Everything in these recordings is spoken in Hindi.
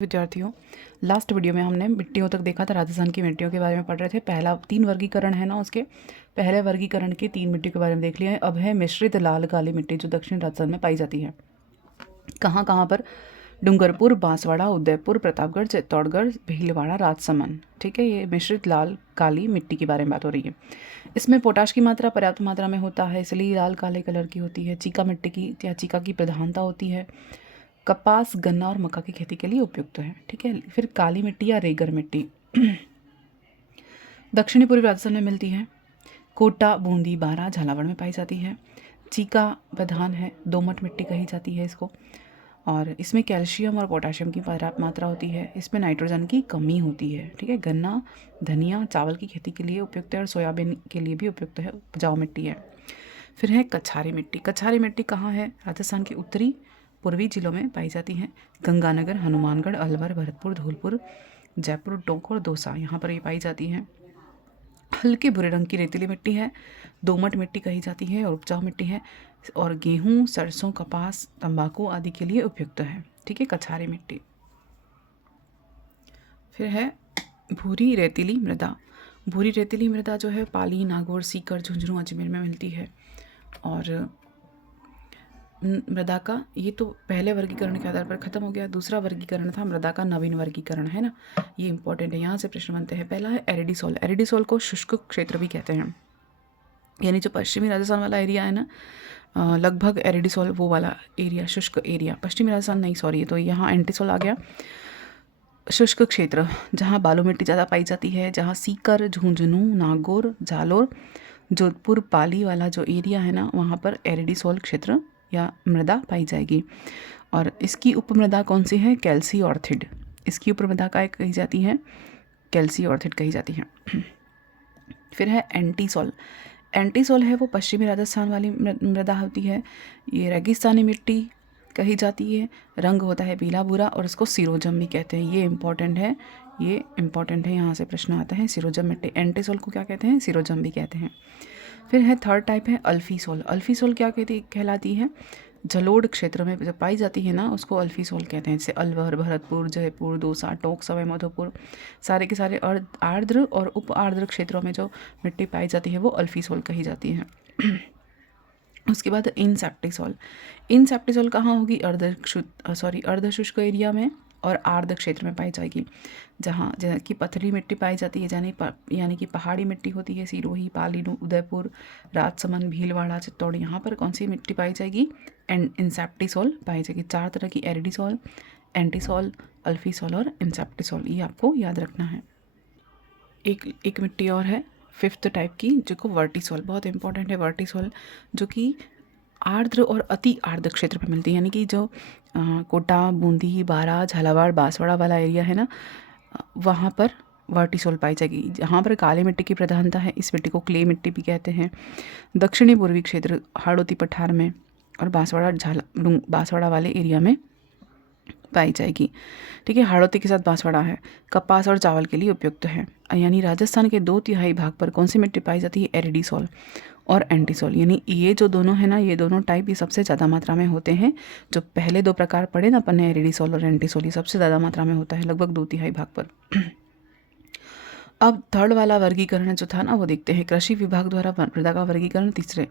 विद्यार्थियों, लास्ट वीडियो में हमने मिट्टियों तक देखा था। राजस्थान की मिट्टियों के बारे में पढ़ रहे थे। पहला 3 वर्गीकरण है ना, उसके पहले वर्गीकरण के 3 मिट्टी के बारे में देख लिया है। अब है मिश्रित लाल काली मिट्टी, जो दक्षिण राजस्थान में पाई जाती है। कहाँ कहाँ पर? डूंगरपुर, बांसवाड़ा, उदयपुर, प्रतापगढ़, चित्तौड़गढ़, भीलवाड़ा, राजसमंद। ठीक है, ये मिश्रित लाल काली मिट्टी के बारे में बात हो रही है। इसमें पोटाश की मात्रा पर्याप्त मात्रा में होता है, इसलिए लाल काले कलर की होती है। चीका मिट्टी की या चीका की प्रधानता होती है। कपास, गन्ना और मक्का की खेती के लिए उपयुक्त है। ठीक है, फिर काली मिट्टी या रेगर मिट्टी दक्षिणी पूर्वी राजस्थान में मिलती है। कोटा, बूंदी, बारां, झालावाड़ में पाई जाती है। चीका प्रधान है, दोमट मिट्टी कही जाती है इसको, और इसमें कैल्शियम और पोटाशियम की पर्याप्त मात्रा होती है। इसमें नाइट्रोजन की कमी होती है। ठीक है, गन्ना, धनिया, चावल की खेती के लिए उपयुक्त है और सोयाबीन के लिए भी उपयुक्त है, उपजाऊ मिट्टी है। फिर है कछारी मिट्टी। कछारी मिट्टी कहाँ है? राजस्थान के उत्तरी पूर्वी जिलों में पाई जाती है। गंगानगर, हनुमानगढ़, अलवर, भरतपुर, धौलपुर, जयपुर, टोंक और दौसा, यहाँ पर ये पाई जाती है। हल्के भूरे रंग की रेतीली मिट्टी है, दोमट मिट्टी कही जाती है और उपजाऊ मिट्टी है, और गेहूँ, सरसों, कपास, तंबाकू आदि के लिए उपयुक्त है। ठीक है, कछारी मिट्टी। फिर है भूरी रेतीली मृदा। भूरी रेतीली मृदा जो है पाली, नागौर, सीकर, झुंझुनू, अजमेर में मिलती है। और मृदा का ये तो पहले वर्गीकरण के आधार पर खत्म हो गया। दूसरा वर्गीकरण था मृदा का नवीन वर्गीकरण, है ना, ये इंपॉर्टेंट है, यहाँ से प्रश्न बनते हैं। पहला है एरिडीसोल। एरिडीसोल को शुष्क क्षेत्र भी कहते हैं, यानी जो पश्चिमी राजस्थान वाला एरिया है ना, लगभग एरिडीसोल वो वाला एरिया, शुष्क एरिया। पश्चिमी राजस्थान नहीं, सॉरी, तो यहाँ एंटीसोल आ गया। शुष्क क्षेत्र जहाँ बालू मिट्टी ज़्यादा पाई जाती है, जहाँ सीकर, झुंझुनू, नागौर, जालोर, जोधपुर, पाली वाला जो एरिया है ना, वहाँ पर एरिडीसोल क्षेत्र या मृदा पाई जाएगी। और इसकी उपमृदा कौन सी है? कैल्सी ऑर्थिड। इसकी उपमृदा क्या कही जाती है? कैल्सी ऑर्थिड कही जाती है। फिर है एंटीसोल। एंटीसोल है वो पश्चिमी राजस्थान वाली मृदा होती है। ये रेगिस्तानी मिट्टी कही जाती है, रंग होता है पीला भूरा, और इसको सिरोजम भी कहते हैं। ये इंपॉर्टेंट है, ये इंपॉर्टेंट है, यहाँ से प्रश्न आता है। सिरोजम मिट्टी, एंटीसोल को क्या कहते हैं? सिरोजम भी कहते हैं। फिर है थर्ड टाइप है अल्फीसोल। अल्फीसोल क्या कहलाती है? जलोढ़ क्षेत्र में जब पाई जाती है ना, उसको अल्फीसोल कहते हैं। जैसे अलवर, भरतपुर, जयपुर, दौसा, टोंक, सवाई माधोपुर, सारे के सारे आर्द्र और उप आर्द्र क्षेत्रों में जो मिट्टी पाई जाती है वो अल्फीसोल कही जाती है। उसके बाद इंसेप्टिसोल। इंसेप्टिसोल कहाँ होगी? अर्ध शुष्क एरिया में और आर्द्र क्षेत्र में पाई जाएगी, जहाँ की पथरी मिट्टी पाई जाती है, यानी कि पहाड़ी मिट्टी होती है। सिरोही, पाली, उदयपुर, राजसमंद, भीलवाड़ा, चित्तौड़, यहाँ पर कौन सी मिट्टी पाई जाएगी? इंसेप्टिसोल पाई जाएगी। 4 तरह की एरिडीसोल, एंटीसोल, अल्फीसोल और इंसेप्टिसोल, ये आपको याद रखना है। एक मिट्टी और है 5th टाइप की, जो को वर्टिसोल, बहुत इंपॉर्टेंट है वर्टिसोल, जो कि आर्द्र और अति आर्द्र क्षेत्र में मिलती है। यानी कि जो कोटा, बूंदी, बारां, झालावाड़, बांसवाड़ा वाला एरिया है ना, वहाँ पर वर्टिसोल पाई जाएगी। जहाँ पर काली मिट्टी की प्रधानता है, इस मिट्टी को क्ले मिट्टी भी कहते हैं। दक्षिणी पूर्वी क्षेत्र हाड़ौती पठार में और बांसवाड़ा वाले एरिया में पाई जाएगी। ठीक है, हाड़ौती के साथ बांसवाड़ा है। कपास और चावल के लिए उपयुक्त है। यानी राजस्थान के 2/3 भाग पर कौन सी मिट्टी पाई जाती है? एरिडीसोल और एंटीसोल। यानी ये जो दोनों है ना, ये दोनों टाइप ये सबसे ज़्यादा मात्रा में होते हैं। जो पहले 2 प्रकार पढ़े ना अपन ने, एरिडीसोल और एंटीसोल, ये सबसे ज़्यादा मात्रा में होता है, लगभग 2/3 भाग पर। अब थर्ड वाला वर्गीकरण जो था ना, वो देखते हैं। कृषि विभाग द्वारा मृदा का वर्गीकरण तीसरे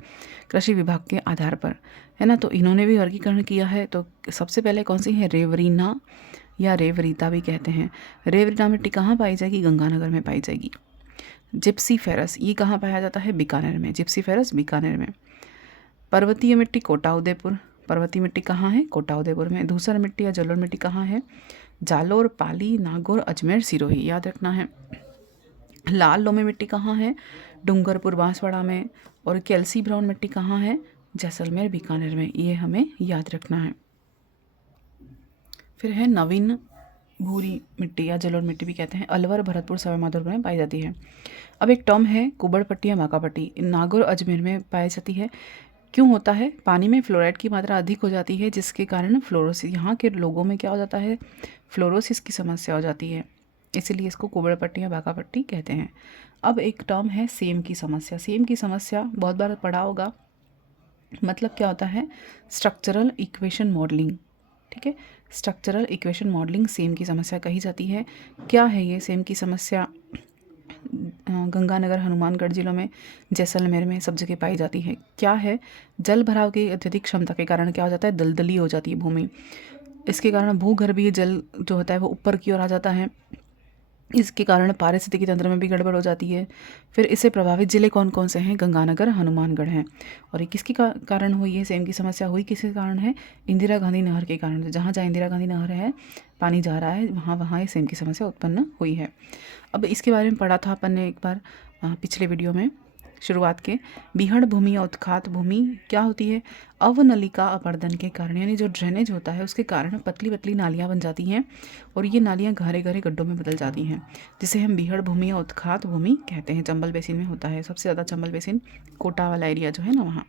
कृषि विभाग के आधार पर, है ना, तो इन्होंने भी वर्गीकरण किया है। तो सबसे पहले कौन सी है? रेवरीना या रेवरीता भी कहते हैं। रेवरीना मिट्टी कहाँ पाई जाएगी? गंगानगर में पाई जाएगी। जिप्सी फेरस, ये कहाँ पाया जाता है? बीकानेर में। जिप्सी फेरस बीकानेर में। पर्वतीय मिट्टी कोटा, उदयपुर। पर्वतीय मिट्टी कहाँ है? कोटा, उदयपुर में। धूसर मिट्टी या जलोढ़ मिट्टी कहाँ है? जालोर, पाली, नागौर, अजमेर, सिरोही, याद रखना है। लाल लोमे मिट्टी कहाँ है? डूंगरपुर, बांसवाड़ा में। और कैल्सी ब्राउन मिट्टी कहाँ है? जैसलमेर, बीकानेर में। ये हमें याद रखना है। फिर है नवीन भूरी मिट्टी या जलोढ़ मिट्टी भी कहते हैं। अलवर, भरतपुर, सवाई माधोपुर में पाई जाती है। अब एक टर्म है कुबड़ पट्टी या माका पट्टी, नागौर, अजमेर में पाई जाती है। क्यों होता है? पानी में फ्लोराइड की मात्रा अधिक हो जाती है, जिसके कारण फ्लोरोसिस, यहाँ के लोगों में क्या हो जाता है? फ्लोरोसिस की समस्या हो जाती है, इसीलिए इसको कुबड़ पट्टी या बाका पट्टी कहते हैं। अब एक टर्म है सेम की समस्या। सेम की समस्या बहुत बार पढ़ा होगा। मतलब क्या होता है? Structural equation modelling. ठीक है, स्ट्रक्चरल इक्वेशन मॉडलिंग सेम की समस्या कही जाती है। क्या है ये सेम की समस्या? गंगानगर हनुमानगढ़ जिलों में, जैसलमेर में सब जगह पाई जाती है। क्या है? जल भराव की अत्यधिक क्षमता के कारण क्या हो जाता है? दलदली हो जाती है भूमि। इसके कारण भूगर्भीय जल जो होता है वो ऊपर की ओर आ जाता है। इसके कारण पारिस्थितिकी तंत्र में भी गड़बड़ हो जाती है। फिर इससे प्रभावित जिले कौन कौन से हैं? गंगानगर हनुमानगढ़ हैं। और ये किसके कारण हुई है? सेम की समस्या हुई किसके कारण है? इंदिरा गांधी नहर के कारण। जहाँ जहाँ इंदिरा गांधी नहर है, पानी जा रहा है, वहाँ वहाँ ये सेम की समस्या उत्पन्न हुई है। अब इसके बारे में पढ़ा था अपन ने एक बार पिछले वीडियो में शुरुआत के। बीहड़ भूमि या उत्खात भूमि क्या होती है? अवनलिका अपर्दन के कारण, यानी जो ड्रेनेज होता है उसके कारण पतली पतली नालियाँ बन जाती हैं और ये नालियाँ गहरे गहरे गड्ढों में बदल जाती हैं, जिसे हम बीहड़ भूमि या उत्खात भूमि कहते हैं। चंबल बेसिन में होता है सबसे ज़्यादा, चंबल बेसिन कोटा वाला एरिया जो है ना वहाँ।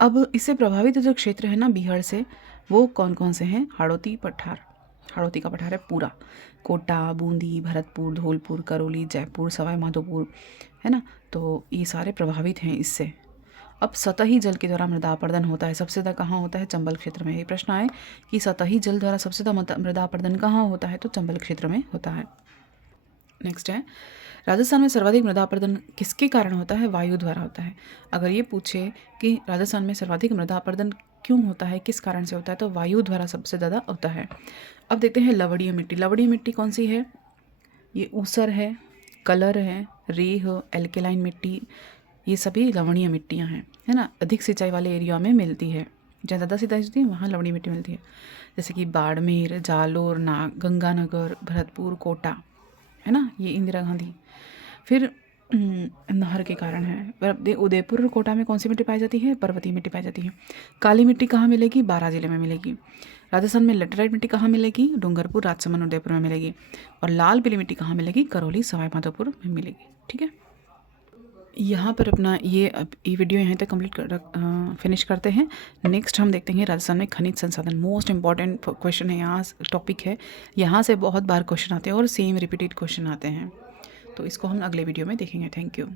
अब इससे प्रभावित जो क्षेत्र है ना बीहड़ से, वो कौन कौन से हैं? हाड़ौती पठार, हाड़ौती का पठार है पूरा, कोटा, बूंदी, भरतपुर, धौलपुर, करौली, जयपुर, सवाई माधोपुर, है ना। तो ये सारे प्रभावित हैं इससे। अब सतही जल के द्वारा मृदा अपरदन होता है सबसे ज़्यादा कहाँ होता है? चंबल क्षेत्र में। ये प्रश्न आए कि सतही जल द्वारा सबसे ज़्यादा मृदा अपरदन कहाँ होता है? तो चंबल क्षेत्र में होता है। नेक्स्ट है, राजस्थान में सर्वाधिक मृदा अपरदन किसके कारण होता है? वायु द्वारा होता है। अगर ये पूछे कि राजस्थान में सर्वाधिक मृदा अपरदन क्यों होता है, किस कारण से होता है, तो वायु द्वारा सबसे ज़्यादा होता है। अब देखते हैं लवणीय मिट्टी। लवणीय मिट्टी कौन सी है? ये ऊसर है, कलर है, रेह, एल्केलाइन मिट्टी, ये सभी लवणीय मिट्टियाँ हैं, है ना। अधिक सिंचाई वाले एरिया में मिलती है, जहाँ ज़्यादा सिंचाई होती है वहाँ लवणीय मिट्टी मिलती है, जैसे कि बाड़मेर, जालोर, गंगानगर, भरतपुर, कोटा, है ना, ये इंदिरा गांधी। फिर नहर के कारण है। उदयपुर और कोटा में कौन सी मिट्टी पाई जाती है? पर्वतीय मिट्टी पाई जाती है। काली मिट्टी कहाँ मिलेगी? बारां जिले में मिलेगी। राजस्थान में लेटेराइट मिट्टी कहाँ मिलेगी? डूंगरपुर, राजसमंद, उदयपुर में मिलेगी। और लाल पीली मिट्टी कहाँ मिलेगी? करौली, सवाई माधोपुर में मिलेगी। ठीक है, यहाँ पर अपना ये वीडियो यहाँ तक कंप्लीट फिनिश करते हैं। नेक्स्ट हम देखते हैं राजस्थान में खनिज संसाधन। मोस्ट इंपॉर्टेंट क्वेश्चन है, यहाँ टॉपिक है, यहाँ से बहुत बार क्वेश्चन आते हैं और सेम रिपीटेड क्वेश्चन आते हैं, तो इसको हम अगले वीडियो में देखेंगे। Thank you.